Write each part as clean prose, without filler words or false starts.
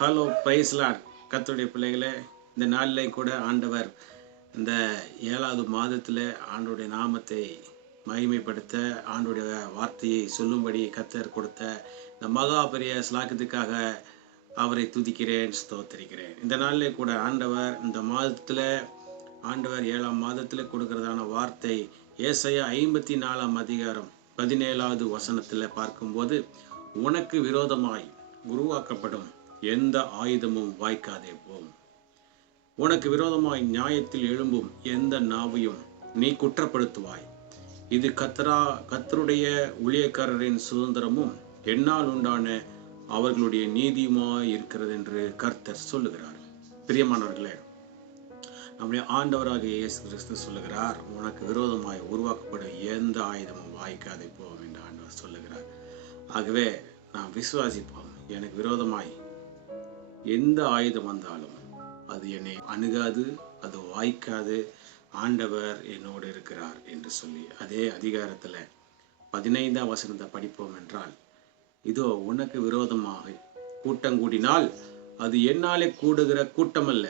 Hello price Lord. கர்த்தருடைய பிள்ளைகளே, இந்த நாளிலே கூட ஆண்டவர் இந்த 7வது மாதத்தில் ஆண்டவருடைய நாமத்தை மகிமைப்படுத்த, ஆண்டவருடைய வார்த்தையை சொல்லும்படி கர்த்தர் கொடுத்த இந்த மகா பெரிய ஸ்லாக்கியத்துக்காக அவரை துதிக்கிறேன், ஸ்தோத்திரிக்கிறேன். இந்த நாளிலே கூட ஆண்டவர் இந்த மாதத்தில் ஆண்டவர் 7ஆம் மாதத்தில் கொடுக்கிறதான வார்த்தை ஏசாயா 54ஆம் அதிகாரம் 17வது வசனத்தில் பார்க்கும்போது, உனக்கு விரோதமாய் உருவாக்கப்படும் எந்த ஆயுதமும் வாய்க்காதே போம். உனக்கு விரோதமாய் நியாயத்தில் எழும்பும் எந்த நாவையும் நீ குற்றப்படுத்துவாய். இது கர்த்தருடைய ஊழியக்காரரின் சுதந்திரமும் என்னால் உண்டான அவர்களுடைய நீதியுமாய் இருக்கிறது என்று கர்த்தர் சொல்லுகிறார். பிரியமானவர்களே, நம்முடைய ஆண்டவராக இயேசு கிறிஸ்து சொல்லுகிறார், உனக்கு விரோதமாய் உருவாக்கப்படும் எந்த ஆயுதமும் வாய்க்காதே போம் என்று ஆண்டவர் சொல்லுகிறார். ஆகவே நாம் விசுவாசிப்போம், எனக்கு விரோதமாய் எந்த ஆயுதம் வந்தாலும் அது என்னை அணுகாது, அது வாய்க்காது, ஆண்டவர் என்னோடு இருக்கிறார் என்று சொல்லி அதே அதிகாரத்தில் 15ஆம் வசனத்தை படிப்போம் என்றால், இதோ உனக்கு விரோதமாக கூட்டம் கூடினால் அது என்னாலே கூடுகிற கூட்டமல்ல,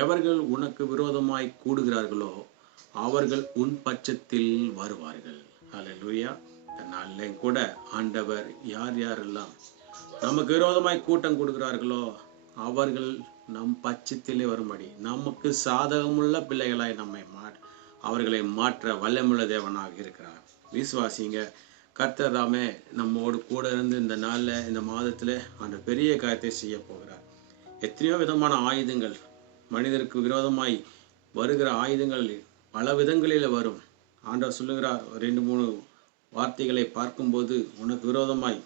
எவர்கள் உனக்கு விரோதமாய் கூடுகிறார்களோ அவர்கள் உன் பட்சத்தில் வருவார்கள். அல்லேலூயா. இந்த நாளிலும் கூட ஆண்டவர் யாரெல்லாம் நமக்கு விரோதமாய் கூட்டம் கூடுகிறார்களோ அவர்கள் நம் பட்சத்திலே வரும்படி நமக்கு சாதகமுள்ள பிள்ளைகளாய் அவர்களை மாற்ற வல்லமுள்ள தேவனாக இருக்கிறார். விசுவாசிங்க, கர்த்தர் தாமே நம்மோடு கூட இருந்து இந்த நாளில், இந்த மாதத்தில் அந்த பெரிய காரியத்தை செய்ய போகிறார். எத்தனையோ விதமான ஆயுதங்கள், மனிதருக்கு விரோதமாய் வருகிற ஆயுதங்கள் பல விதங்களில் வரும். ஆண்டவர் சொல்லுகிறார், 2-3 வார்த்தைகளை பார்க்கும்போது, உனக்கு விரோதமாய்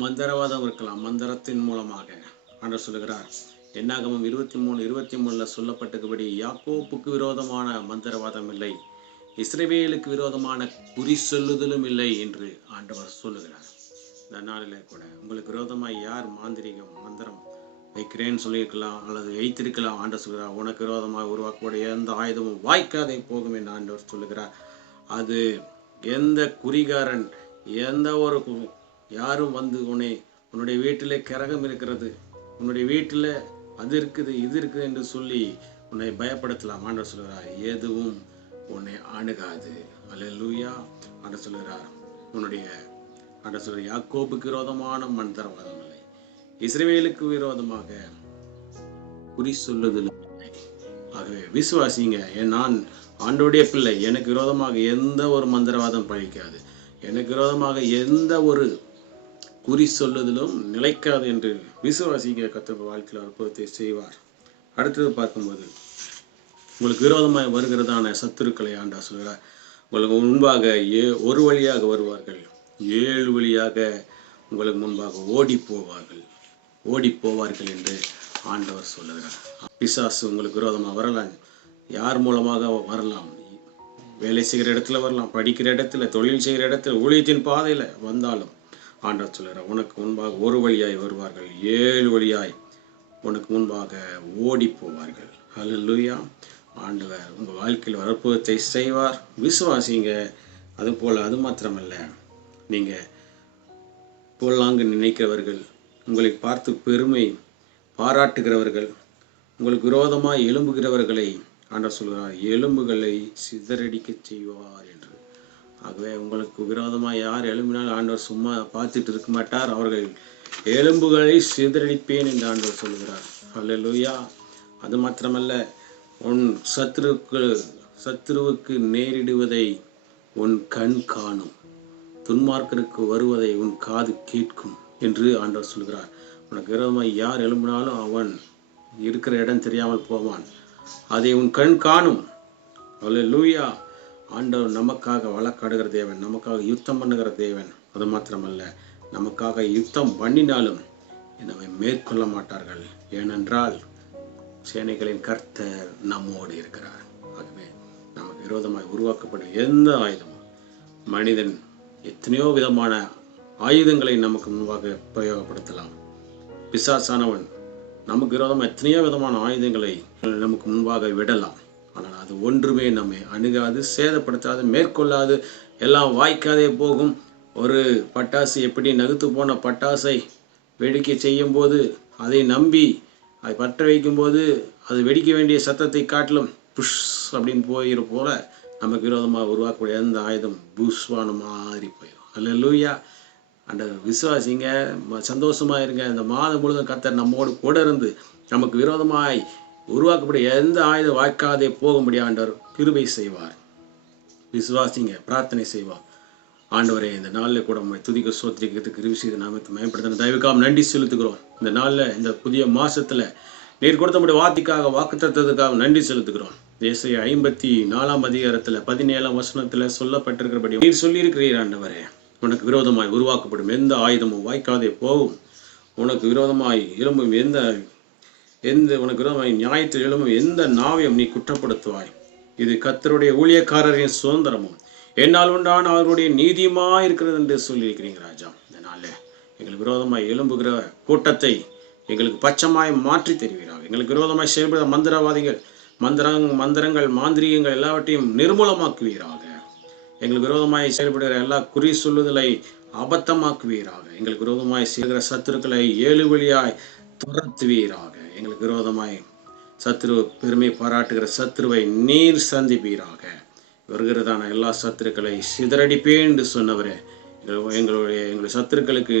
மந்திரவாதம் இருக்கலாம். மந்திரத்தின் மூலமாக ஆண்டவர் சொல்லுகிறார், என்னாகமம் 23:23 சொல்லப்பட்டபடி, யாக்கோப்புக்கு விரோதமான மந்திரவாதம் இல்லை, இஸ்ரவேலுக்கு விரோதமான குறி சொல்லுதலும் இல்லை என்று ஆண்டவர் சொல்லுகிறார். இந்த நாளில் கூட உங்களுக்கு விரோதமாய் யார் மாந்திரிகம் மந்திரம் வைக்கிறேன்னு சொல்லியிருக்கலாம் அல்லது வைத்திருக்கலாம். ஆண்டவர் சொல்கிறார், உனக்கு விரோதமாக உருவாக்கக்கூடிய எந்த ஆயுதமும் வாய்க்காதே போகும் என்று ஆண்டவர் சொல்லுகிறார். அது எந்த குறிகாரன், எந்த ஒரு யாரும் வந்து உன்னுடைய வீட்டிலே கரகம் இருக்கிறது, உன்னுடைய வீட்டில் அது இருக்குது இது இருக்குது என்று சொல்லி உன்னை பயப்படுத்தலாம். ஆண்டவர் சொல்கிறார், எதுவும் உன்னை அணுகாது. அல்லேலூயா. ஆண்டவர் சொல்கிறார், ஆண்டவர் சொல்கிறார், யாக்கோபுக்கு விரோதமான மந்திரவாதம் இல்லை, இஸ்ரவேலுக்கு விரோதமாக குறி சொல்லுதல் இல்லை. ஆகவே விசுவாசிங்க, நான் ஆண்டவருடைய பிள்ளை, எனக்கு விரோதமாக எந்த ஒரு மந்திரவாதம் பழிக்காது, எனக்கு விரோதமாக எந்த ஒரு குறி சொல்லுதலும் நிலைக்காது என்று விசுவாசிங்க. கர்த்தர் வாழ்க்கையில் அற்புதத்தை செய்வார். அடுத்தது பார்க்கும்போது, உங்களுக்கு விரோதமாய் வருகிறதான சத்துருக்களை ஆண்டவர் சொல்கிறார், உங்களுக்கு முன்பாக ஒரு வழியாக வருவார்கள், 7 வழியாக உங்களுக்கு முன்பாக ஓடி போவார்கள் என்று ஆண்டவர் சொல்லுகிறார். பிசாசு உங்களுக்கு விரோதமாக வரலாம். யார் மூலமாக வரலாம்? வேலை செய்கிற இடத்துல வரலாம், படிக்கிற இடத்துல, தொழில் செய்கிற இடத்துல, ஊழியத்தின் பாதையில் வந்தாலும் ஆண்டவர் சொல்கிறார், உனக்கு முன்பாக ஒரு வழியாய் வருவார்கள், 7 வழியாய் உனக்கு முன்பாக ஓடி போவார்கள். அல்லேலூயா. ஆண்டவர் உங்கள் வாழ்க்கையில் அற்புதத்தை செய்வார். விசுவாசிங்க. அதுபோல் அது மாத்திரமல்ல, நீங்கள் பொல்லாங்கு நினைக்கிறவர்கள், உங்களை பார்த்து பெருமை பாராட்டுகிறவர்கள், உங்களுக்கு விரோதமாக எழும்புகிறவர்களை ஆண்டவர் சொல்கிறார், எலும்புகளை சிதறடிக்க செய்வார் என்று. ஆகவே உங்களுக்கு விரோதமாக யார் எழும்பினால் ஆண்டவர் சும்மா பார்த்துட்டு இருக்க மாட்டார், அவர்கள் எலும்புகளை சிதறடிப்பேன் என்று ஆண்டவர் சொல்கிறார். அல்லேலூயா. அது மாத்திரமல்ல, உன் சத்துருவுக்கு நேரிடுவதை உன் கண் காணும், துன்மார்க்கருக்கு வருவதை உன் காது கேட்கும் என்று ஆண்டவர் சொல்கிறார். உனக்கு விரோதமாக யார் எழும்பினாலும் அவன் இருக்கிற இடம் தெரியாமல் போவான், அதை உன் கண் காணும். அல்லேலூயா. ஆண்டவர் நமக்காக வழக்காடுகிற தேவன், நமக்காக யுத்தம் பண்ணுகிற தேவன். அது மாத்திரமல்ல, நமக்காக யுத்தம் பண்ணினாலும் நம்மை மேற்கொள்ள மாட்டார்கள், ஏனென்றால் சேனைகளின் கர்த்தர் நம்மோடு இருக்கிறார். ஆகவே நமக்கு விரோதமாய் உருவாக்கப்படும் எந்த ஆயுதமும், மனிதன் எத்தனையோ விதமான ஆயுதங்களை நமக்கு முன்பாக பிரயோகப்படுத்தலாம். பிசாசானவன் நமக்கு விரோதமாக எத்தனையோ விதமான ஆயுதங்களை நமக்கு முன்பாக விடலாம். ஆனால் அது ஒன்றுமே நம்மை அணுகாது, சேதப்படுத்தாது, மேற்கொள்ளாது, எல்லாம் வாய்க்காதே போகும். ஒரு பட்டாசு எப்படி நகுத்து போன பட்டாசை வெடிக்க செய்யும் போது அதை நம்பி அதை பற்ற வைக்கும்போது அது வெடிக்க வேண்டிய சத்தத்தை காட்டிலும் புஷ் அப்படின்னு போயிரு போல நமக்கு விரோதமாக உருவாக்கக்கூடிய எந்த ஆயுதம் பூஸ்வான மாதிரி போயிடும். அல்லேலூயா. அந்த விசுவாசிங்க, சந்தோஷமாக இருங்க. இந்த மாதம் முழுதும் கர்த்தர் நம்மோடு கூட இருந்து நமக்கு விரோதமாய் உருவாக்கப்பட்ட எந்த ஆயுதம் வாய்க்காதே போக முடியாது. ஆண்டவர் கிருபை செய்வார். விசுவாசிங்க, பிரார்த்தனை செய்வார். ஆண்டவரே, இந்த நாளில் கூட நம்மை துதிக்க சோத்திரிக்கிறதுக்கு கிருபை செய்து நாமத்தை மயப்படுத்தின தயவுக்காக நன்றி செலுத்துகிறோம். இந்த நாளில், இந்த புதிய மாசத்துல நீர் கொடுத்த முடிய வார்த்தைக்காக, வாக்குத்தத்தத்துக்காக நன்றி செலுத்துகிறோம். ஏசாயா 54 அதிகாரத்துல 17 வசனத்துல சொல்லப்பட்டிருக்கிறபடி நீர் சொல்லியிருக்கிறீர். ஆண்டவரே, உனக்கு விரோதமாய் உருவாக்கப்படும் எந்த ஆயுதமும் வாய்க்காதே போகும். உனக்கு விரோதமாய் எழும்பும் உனக்கு விரோதமாய் நியாயத்தில் எழும்பும் எந்த நாவையும் நீ குற்றப்படுத்துவாய். இது கர்த்தருடைய ஊழியக்காரரின் சுதந்திரமும் என்னால் உண்டான அவருடைய நீதியுமா இருக்கிறது என்று சொல்லியிருக்கிறீங்க ராஜா. இதனால எங்களுக்கு விரோதமாய் எழும்புகிற கூட்டத்தை எங்களுக்கு பச்சமாய் மாற்றி தெரிவீராக. எங்களுக்கு விரோதமாய் செயல்படுற மந்திரவாதிகள், மந்திரங்கள், மாந்திரிகங்கள் எல்லாவற்றையும் நிர்மூலமாக்குவீராக. எங்களுக்கு விரோதமாய் செயல்படுகிற எல்லா குறி சொல்லுதலை அபத்தமாக்குவீராக. எங்களுக்கு விரோதமாய் செய்கிற சத்துருக்களை 7 வழியாய் துரத்துவீராக. எங்களுக்கு விரோதமாய் சத்துரு பெருமை பாராட்டுகிற சத்துருவை நீர் சந்திப்பீராக. வருகிறதான எல்லா சத்துருக்களை சிதறடிப்பேன் என்று சொன்னவரே, எங்களுடைய சத்துருக்களுக்கு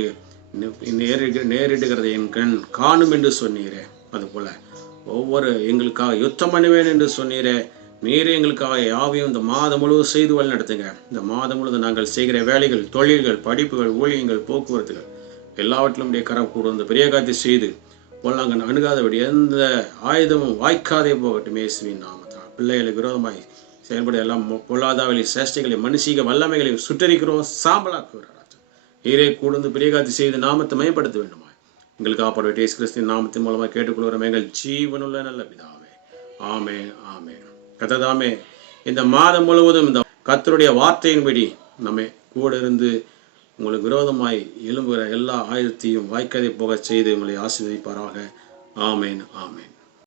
நேரிடுகிறதை என் கண் காணும் என்று சொன்னீரே. அதுபோல ஒவ்வொரு எங்களுக்காக யுத்தம் பண்ணுவேன் என்று சொன்னீரே. நீரே எங்களுக்காக யாவையும் இந்த மாதம் முழுவதும் செய்து வழி நடத்துங்க. இந்த மாதம் முழுவதும் நாங்கள் செய்கிற வேலைகள், தொழில்கள், படிப்புகள், ஊழியங்கள், போக்குவரத்துகள் எல்லாவற்றிலும் கரம் கூட இந்த பெரிய காரியத்தை செய்து நாங்கள் அணுகாதபடி எந்த ஆயுதமும் வாய்க்காதே போகட்டும். இயேசுவின் நாமத்தால் பிள்ளைகளுக்கு விரோதமாய் செயல்பட எல்லாம் பொல்லாதாவளி சேஷ்டைகளை, மனுஷீக வல்லமைகளையும் சுட்டரிக்கிறோம், சாம்பலாக்குகிறார். நீரே கூர்ந்து பெரிய காரியத்தை செய்து நாமத்தை மயப்படுத்த வேண்டுமா? எங்களுக்கு காப்பாடு இயேசு கிறிஸ்துவின் நாமத்தின் மூலமாக கேட்டுக்கொள்கிறோம் எங்கள் ஜீவனுள்ள நல்ல பிதாவே. ஆமென், ஆமென். கர்த்தர் இந்த மாதம் முழுவதும் இந்த கர்த்தருடைய வார்த்தையின்படி நம்ம கூட இருந்து உங்களுக்கு விரோதமாய் எழும்புகிற எல்லா ஆயுதத்தையும் வாய்க்காதே போக செய்து உங்களை ஆசீர்வதிப்பாராக. ஆமென், ஆமென்.